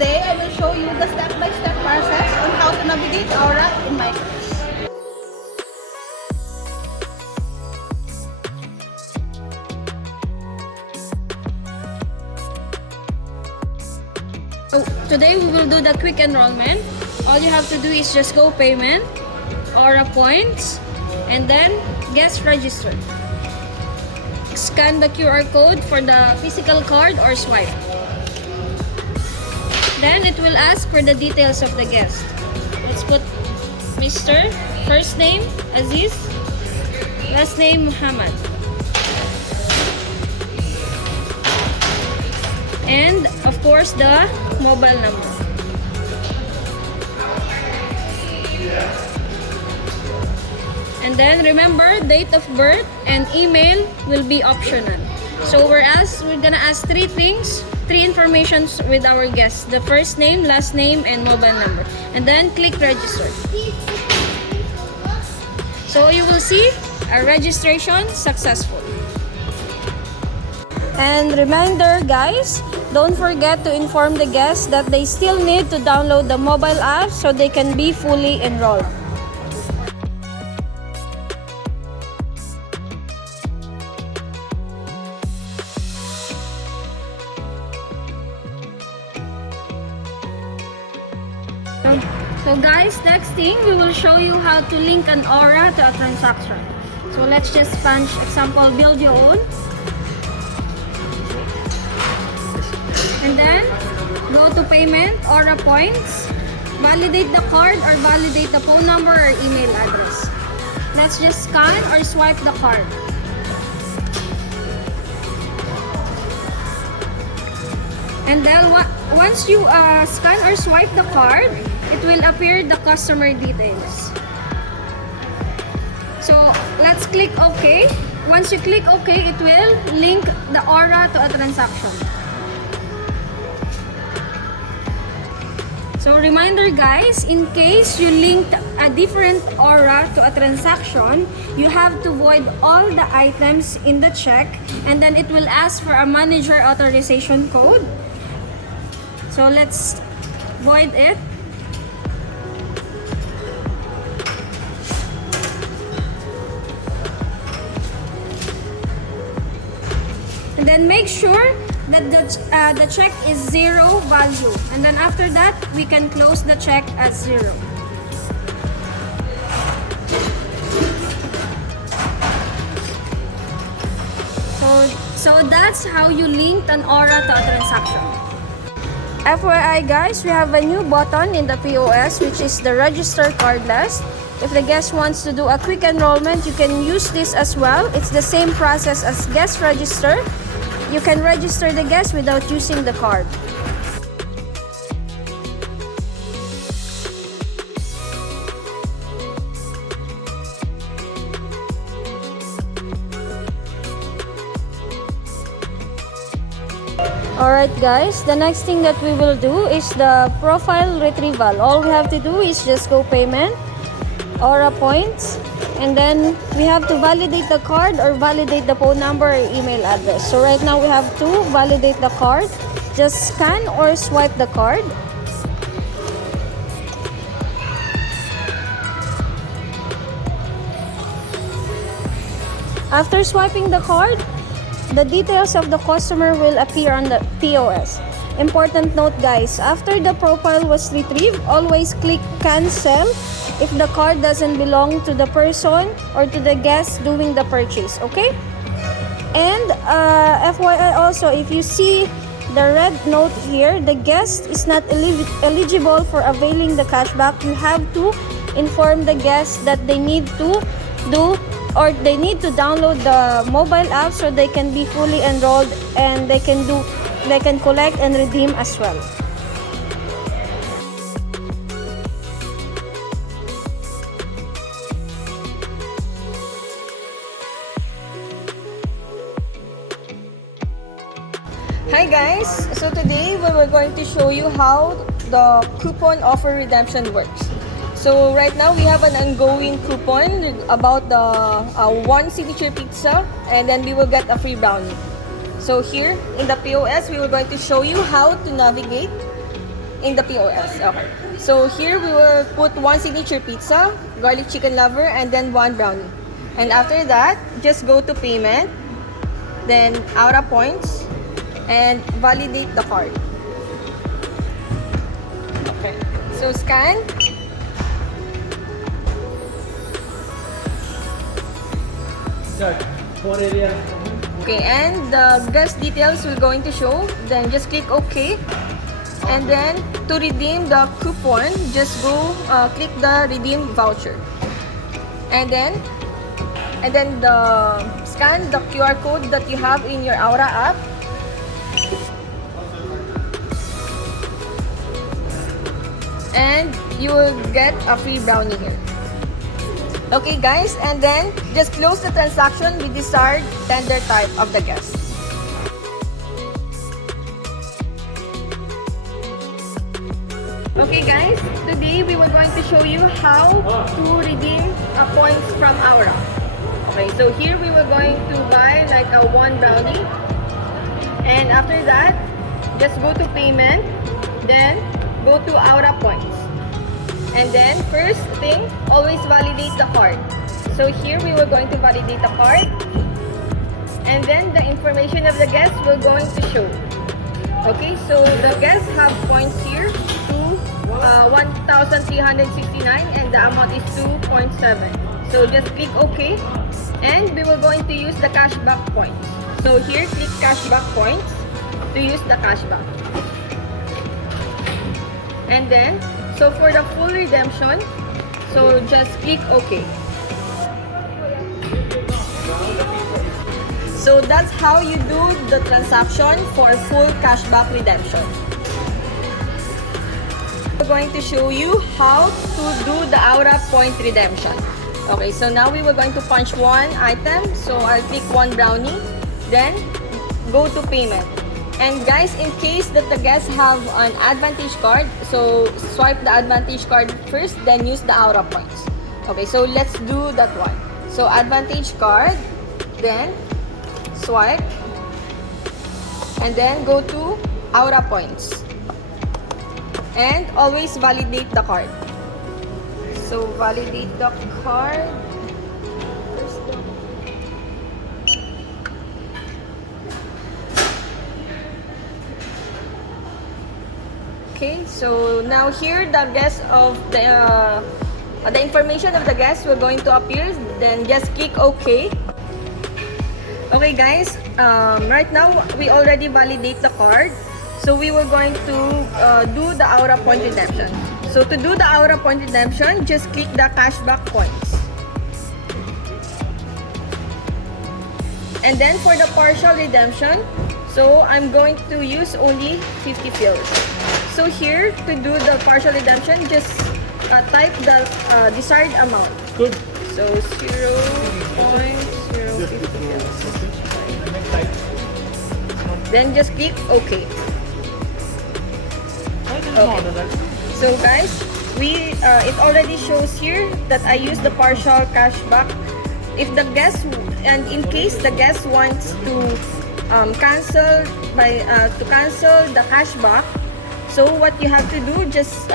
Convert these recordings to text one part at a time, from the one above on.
today I will show you the step-by-step process on how to navigate Aura in MICROS. So today we will do the quick enrollment. All you have to do is just go payment, Aura points, and then guest register. Scan the QR code for the physical card or swipe. Then it will ask for the details of the guest. Let's put Mr. First name Aziz, last name Muhammad. And of course the mobile number. And then remember, date of birth and email will be optional. So we're gonna ask three things, three informations with our guests: the first name, last name, and mobile number. And then click register. So you will see a registration successful. And reminder guys, don't forget to inform the guests that they still need to download the mobile app so they can be fully enrolled. So guys, next thing we will show you how to link an Aura to a transaction. So let's just punch example build your own. And then go to payment, Aura points, validate the card or validate the phone number or email address. Let's just scan or swipe the card. And then once you scan or swipe the card, it will appear the customer details. So let's click OK. Once you click OK, it will link the Aura to a transaction. So reminder guys, in case you linked a different Aura to a transaction, you have to void all the items in the check, and then it will ask for a manager authorization code. So let's void it. And then make sure that the check is zero value, and then after that we can close the check as zero. So that's how you linked an Aura to a transaction. FYI guys, we have a new button in the POS, which is the register cardless. If the guest wants to do a quick enrollment, you can use this as well. It's the same process as guest register. You can register the guest without using the card. Alright guys, the next thing that we will do is the profile retrieval. All we have to do is just go payment, Aura points, and then we have to validate the card or validate the phone number or email address. So right now we have to validate the card. Just scan or swipe the card. After swiping the card, the details of the customer will appear on the POS. Important note guys, after the profile was retrieved, always click cancel if the card doesn't belong to the person or to the guest doing the purchase, okay? And FYI also, if you see the red note here, the guest is not eligible for availing the cashback. You have to inform the guest that they need to download the mobile app so they can be fully enrolled, and they can collect and redeem as well. Hi guys! So today we were going to show you how the coupon offer redemption works. So right now we have an ongoing coupon about the one signature pizza, and then we will get a free brownie. So here in the POS we were going to show you how to navigate in the POS. Okay. So here we will put one signature pizza, garlic chicken lover, and then one brownie. And after that, just go to payment, then Aura points, and validate the card. Okay. So scan. Okay, and the guest details will going to show. Then just click OK. And then to redeem the coupon, just go click the redeem voucher. And then scan the QR code that you have in your Aura app. And you will get a free brownie here. Okay guys, and then just close the transaction with the desired tender type of the guest. Okay guys, today we were going to show you how to redeem points from Aura. Okay, so here we were going to buy like a one brownie. And after that, just go to payment, then go to Aura points. And then first thing, always validate the card. So here we were going to validate the card. And then the information of the guest will going to show. Okay, so the guests have points here to 1,369 and the amount is 2.7. So just click OK. And we were going to use the cashback points. So here, click cashback points to use the cashback. And then, so for the full redemption, so just click OK. So that's how you do the transaction for full cashback redemption. We're going to show you how to do the Aura point redemption. Okay, so now we were going to punch one item. So I'll click one brownie, then go to payment. And guys, in case that the guests have an Advantage card, so swipe the Advantage card first, then use the Aura points. Okay, so let's do that one. So Advantage card, then swipe, and then go to Aura points. And always validate the card. So validate the card. Okay, so now here the guest of the information of the guest will going to appear. Then just click OK. Okay guys, right now we already validate the card. So we were going to do the Aura point redemption. So to do the Aura point redemption, just click the cashback points. And then for the partial redemption, so I'm going to use only 50 fills. So here, to do the partial redemption, just type the desired amount. Good. So 0.050 fills. Then just click OK. Okay. So guys, it already shows here that I use the partial cashback. If the guest, and in case the guest wants to cancel the cashback, so what you have to do, just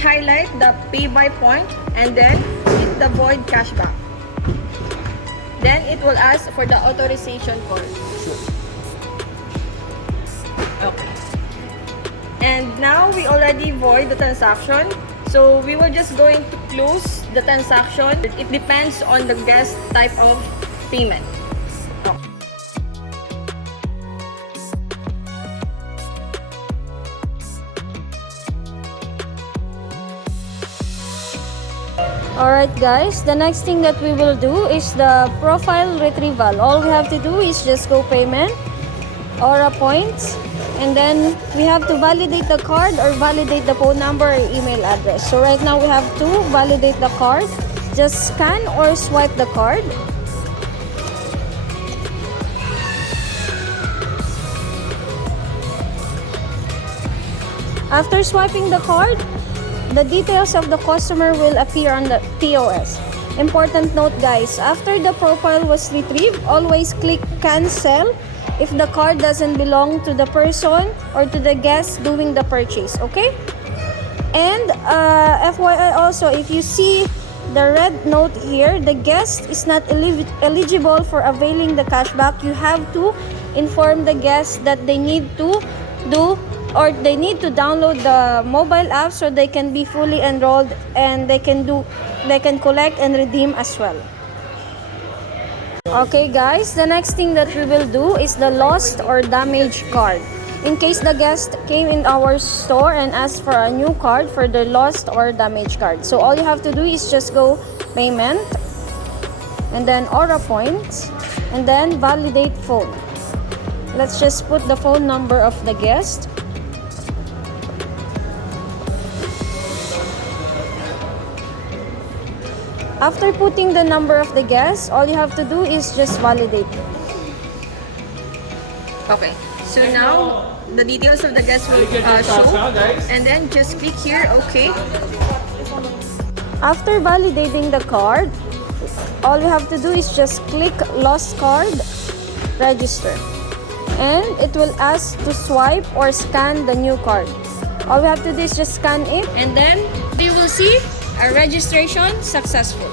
highlight the pay by point and then hit the void cashback. Then it will ask for the authorization code. Okay. And now we already void the transaction. So we were just going to close the transaction. It depends on the guest type of payment. Alright guys, the next thing that we will do is the profile retrieval. All we have to do is just go payment, Aura points, and then we have to validate the card or validate the phone number or email address. So right now we have to validate the card. Just scan or swipe the card. After swiping the card, the details of the customer will appear on the POS. Important note guys, after the profile was retrieved, always click cancel if the card doesn't belong to the person or to the guest doing the purchase, okay? And FYI also, if you see the red note here, the guest is not eligible for availing the cashback. You have to inform the guest that they need to do, or they need to download the mobile app so they can be fully enrolled and they can collect and redeem as well. Okay guys, the next thing that we will do is the lost or damaged card. In case the guest came in our store and asked for a new card for the lost or damaged card. So all you have to do is just go payment and then Aura points and then validate phone. Let's just put the phone number of the guest. After putting the number of the guest, all you have to do is just validate. Okay, so now the details of the guest will show, and then just click here, okay. After validating the card, all you have to do is just click lost card, register. And it will ask to swipe or scan the new card. All we have to do is just scan it, and then you will see a registration successful.